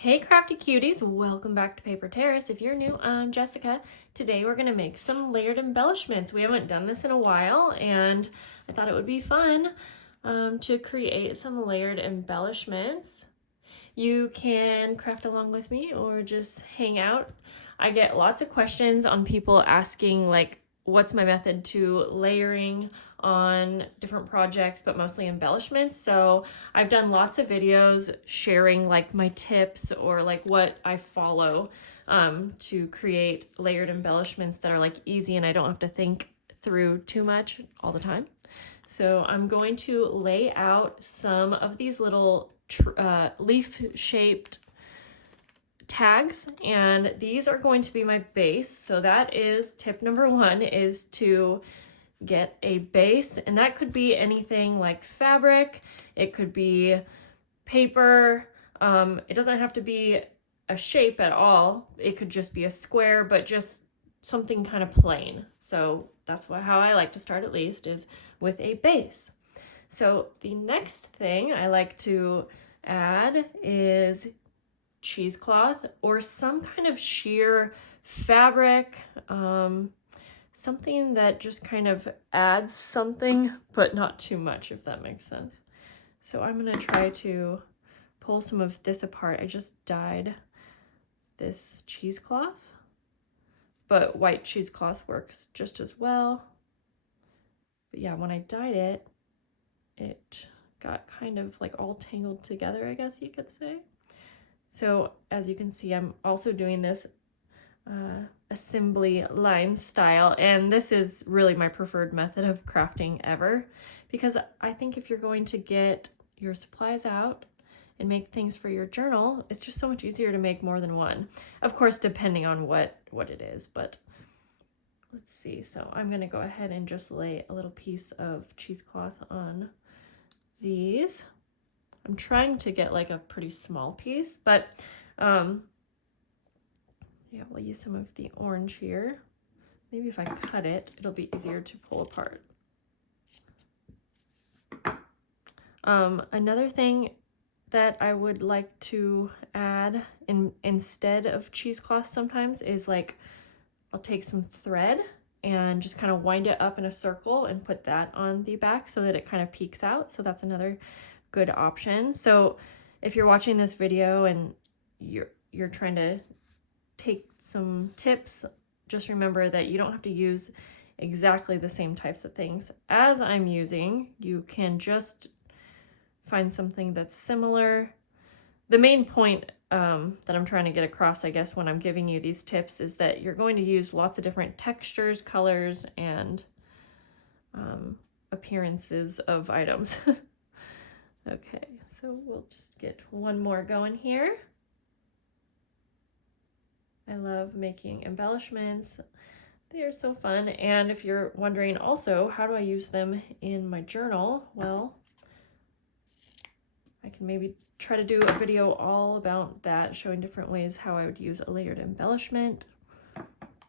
Hey crafty cuties, welcome back to Paper Terrace. If you're new, I'm Jessica. Today we're gonna make some layered embellishments. We haven't done this in a while and I thought it would be fun to create some layered embellishments. You can craft along with me or just hang out. I get lots of questions on people asking like, what's my method to layering on different projects, but mostly embellishments. So I've done lots of videos sharing like my tips or like what I follow to create layered embellishments that are like easy and I don't have to think through too much all the time. So I'm going to lay out some of these little leaf-shaped tags, and these are going to be my base. So that is tip number one, is to get a base, and that could be anything like fabric, it could be paper, it doesn't have to be a shape at all, it could just be a square, but just something kind of plain. So that's how I like to start, at least, is with a base. So the next thing I like to add is cheesecloth or some kind of sheer fabric, something that just kind of adds something, but not too much, if that makes sense. So I'm gonna try to pull some of this apart. I just dyed this cheesecloth, but white cheesecloth works just as well. But yeah, when I dyed it, it got kind of like all tangled together, I guess you could say. So as you can see, I'm also doing this assembly line style, and this is really my preferred method of crafting ever, because I think if you're going to get your supplies out and make things for your journal, it's just so much easier to make more than one. Of course, depending on what it is, but let's see. So I'm gonna go ahead and just lay a little piece of cheesecloth on these. I'm trying to get like a pretty small piece, but yeah, we'll use some of the orange here. Maybe if I cut it, it'll be easier to pull apart. Another thing that I would like to add instead of cheesecloth sometimes is like, I'll take some thread and just kind of wind it up in a circle and put that on the back so that it kind of peeks out. So that's another good option. So if you're watching this video and you're trying to take some tips, just remember that you don't have to use exactly the same types of things as I'm using. You can just find something that's similar. The main point that I'm trying to get across, I guess, when I'm giving you these tips is that you're going to use lots of different textures, colors, and appearances of items. Okay, so we'll just get one more going here. I love making embellishments. They are so fun. And if you're wondering also, how do I use them in my journal? Well, I can maybe try to do a video all about that, showing different ways how I would use a layered embellishment.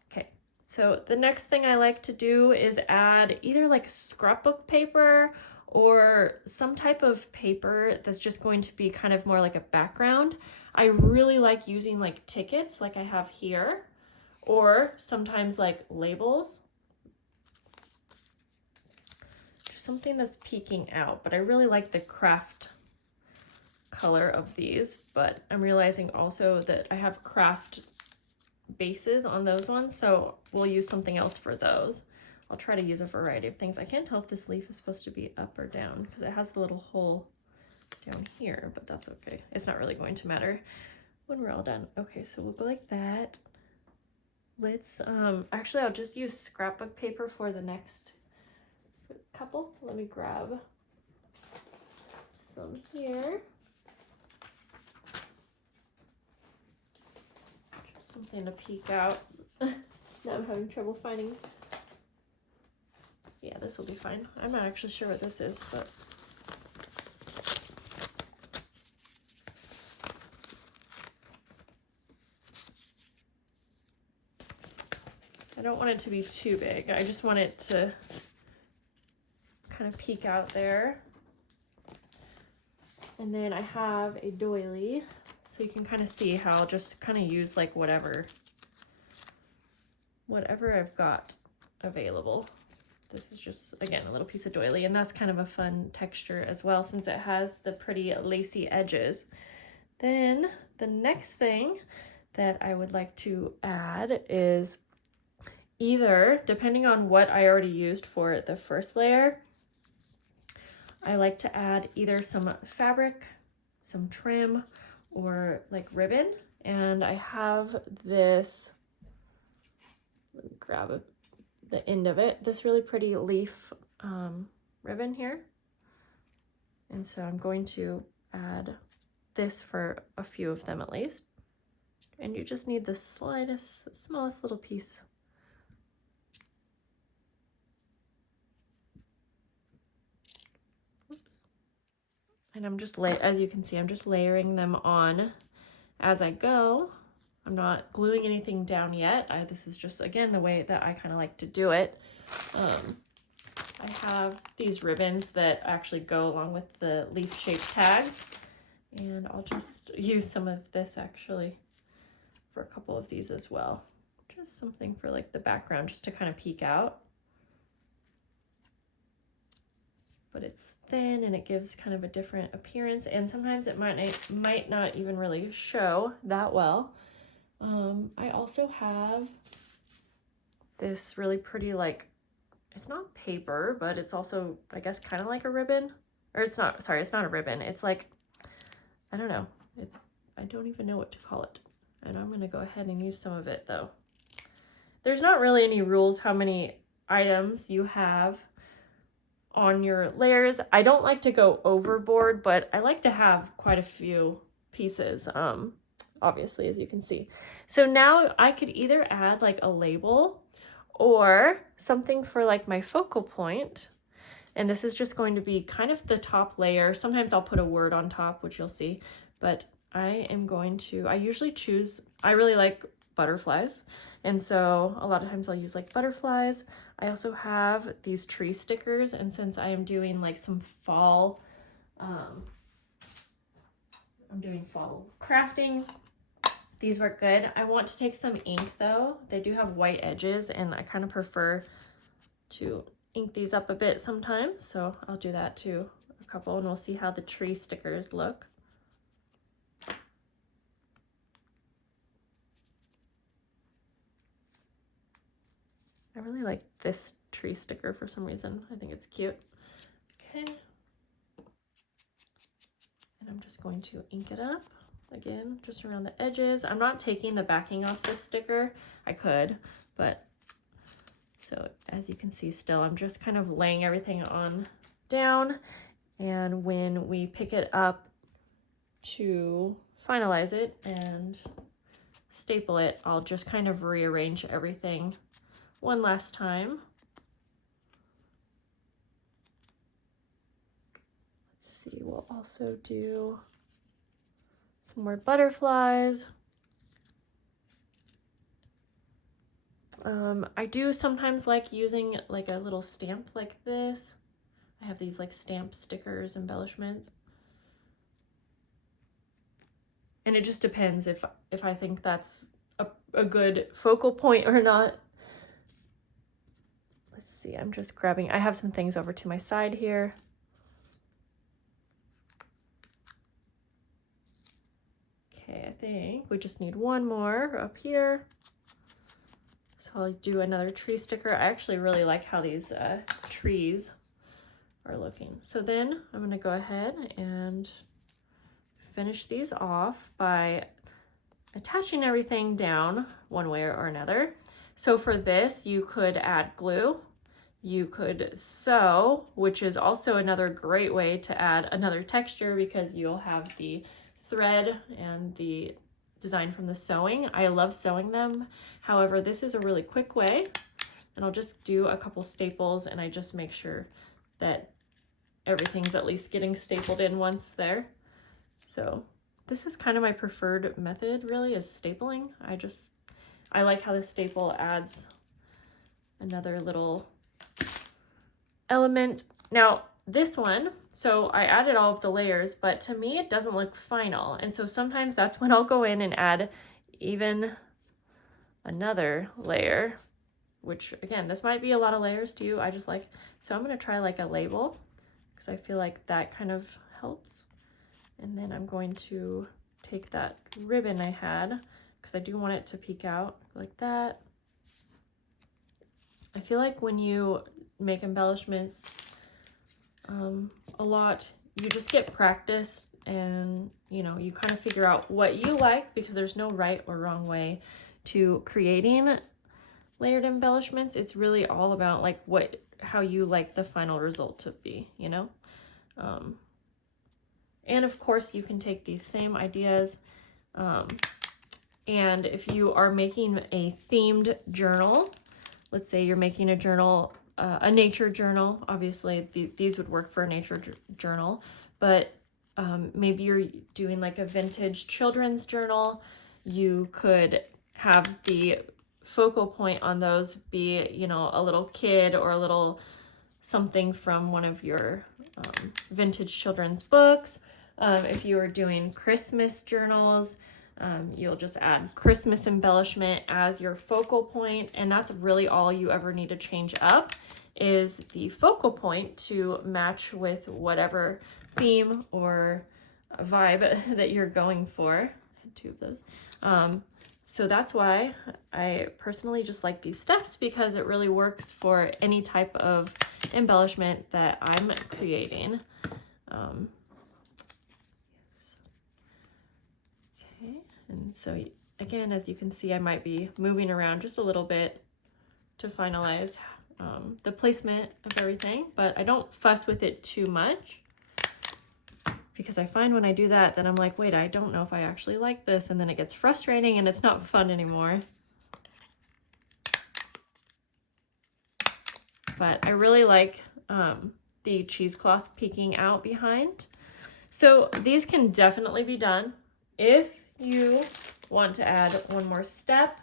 Okay, so the next thing I like to do is add either like scrapbook paper or some type of paper that's just going to be kind of more like a background. I really like using like tickets like I have here, or sometimes like labels. Just something that's peeking out, but I really like the craft color of these, but I'm realizing also that I have craft bases on those ones, so we'll use something else for those. I'll try to use a variety of things. I can't tell if this leaf is supposed to be up or down because it has the little hole down here, but that's okay. It's not really going to matter when we're all done. Okay, so we'll go like that. Let's, actually I'll just use scrapbook paper for the next couple. Let me grab some here. Just something to peek out. Now I'm having trouble finding. Yeah, this will be fine. I'm not actually sure what this is, but I don't want it to be too big. I just want it to kind of peek out there. And then I have a doily So you can kind of see how I'll just kind of use like whatever I've got available. This is just, again, a little piece of doily, and that's kind of a fun texture as well since it has the pretty lacy edges. Then the next thing that I would like to add is either, depending on what I already used for the first layer, I like to add either some fabric, some trim, or like ribbon. And I have this, let me grab the end of it, this really pretty leaf ribbon here. And so I'm going to add this for a few of them at least. And you just need the smallest little piece. Oops. And I'm just, as you can see, I'm just layering them on as I go. I'm not gluing anything down yet. This is just, again, the way that I kind of like to do it. I have these ribbons that actually go along with the leaf-shaped tags. And I'll just use some of this actually for a couple of these as well. Just something for like the background, just to kind of peek out. But it's thin and it gives kind of a different appearance, and sometimes it might not even really show that well. I also have this really pretty, like, it's not paper, but it's also, I guess, kind of like a ribbon. Or it's not, sorry, it's not a ribbon. It's like, I don't know. I don't even know what to call it. And I'm going to go ahead and use some of it though. There's not really any rules how many items you have on your layers. I don't like to go overboard, but I like to have quite a few pieces, obviously, as you can see. So now I could either add like a label or something for like my focal point. And this is just going to be kind of the top layer. Sometimes I'll put a word on top, which you'll see, but I really like butterflies. And so a lot of times I'll use like butterflies. I also have these tree stickers, and since I am doing like some fall, I'm doing fall crafting, these work good. I want to take some ink though. They do have white edges, and I kind of prefer to ink these up a bit sometimes, so I'll do that too, a couple, and we'll see how the tree stickers look. I really like this tree sticker for some reason. I think it's cute. Okay. And I'm just going to ink it up again, just around the edges. I'm not taking the backing off this sticker. I could, but so as you can see still, I'm just kind of laying everything on down. And when we pick it up to finalize it and staple it, I'll just kind of rearrange everything one last time. Let's see, we'll also do some more butterflies. I do sometimes like using like a little stamp like this. I have these like stamp stickers, embellishments. And it just depends if I think that's a good focal point or not. Let's see, I'm just grabbing, I have some things over to my side here. Okay, I think we just need one more up here. So I'll do another tree sticker. I actually really like how these trees are looking. So then I'm going to go ahead and finish these off by attaching everything down one way or another. So for this, you could add glue, you could sew, which is also another great way to add another texture because you'll have the thread and the design from the sewing. I love sewing them. However, this is a really quick way, and I'll just do a couple staples, and I just make sure that everything's at least getting stapled in once there. So this is kind of my preferred method, really, is stapling. I like how the staple adds another little element. Now, this one, so I added all of the layers, but to me it doesn't look final. And so sometimes that's when I'll go in and add even another layer, which again, this might be a lot of layers to you. I just like, so I'm gonna try like a label because I feel like that kind of helps. And then I'm going to take that ribbon I had because I do want it to peek out like that. I feel like when you make embellishments a lot, you just get practice, and you know, you kind of figure out what you like, because there's no right or wrong way to creating layered embellishments. It's really all about like how you like the final result to be, you know? And of course you can take these same ideas, and if you are making a themed journal, let's say you're making a journal, a nature journal, obviously these would work for a nature journal, but maybe you're doing like a vintage children's journal, you could have the focal point on those be, you know, a little kid or a little something from one of your vintage children's books. If you are doing Christmas journals, you'll just add Christmas embellishment as your focal point, and that's really all you ever need to change up, is the focal point to match with whatever theme or vibe that you're going for. I had two of those. So that's why I personally just like these steps, because it really works for any type of embellishment that I'm creating. Yes. Okay, and so again, as you can see, I might be moving around just a little bit to finalize the placement of everything, but I don't fuss with it too much, because I find when I do that, then I'm like, wait, I don't know if I actually like this, and then it gets frustrating and it's not fun anymore. But I really like the cheesecloth peeking out behind. So these can definitely be done. If you want to add one more step,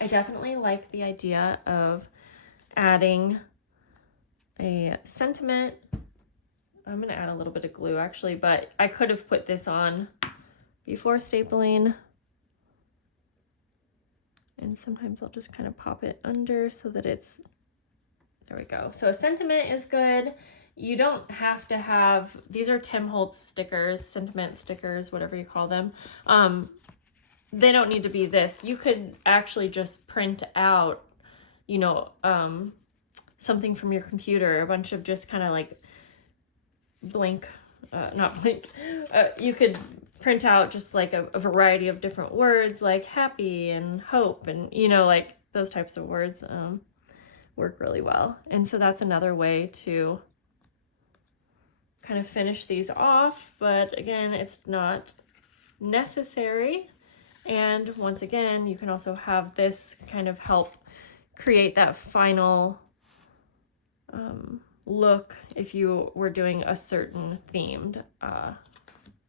I definitely like the idea of adding a sentiment. I'm going to add a little bit of glue actually, but I could have put this on before stapling. And sometimes I'll just kind of pop it under so that it's, there we go. So a sentiment is good. You don't have to have, these are Tim Holtz stickers, sentiment stickers, whatever you call them. They don't need to be this. You could actually just print out, you know, something from your computer, a bunch of just kind of like you could print out just like a variety of different words like happy and hope, and you know, like those types of words work really well. And so that's another way to kind of finish these off, but again, it's not necessary. And once again, you can also have this kind of help create that final look if you were doing a certain themed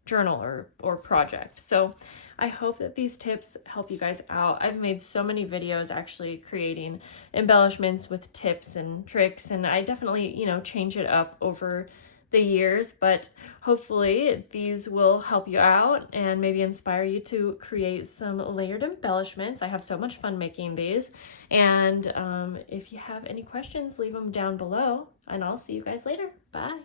journal or project. So I hope that these tips help you guys out. I've made so many videos actually creating embellishments with tips and tricks, and I definitely, you know, change it up over the years, but hopefully these will help you out and maybe inspire you to create some layered embellishments. I have so much fun making these, and if you have any questions, leave them down below, and I'll see you guys later. Bye.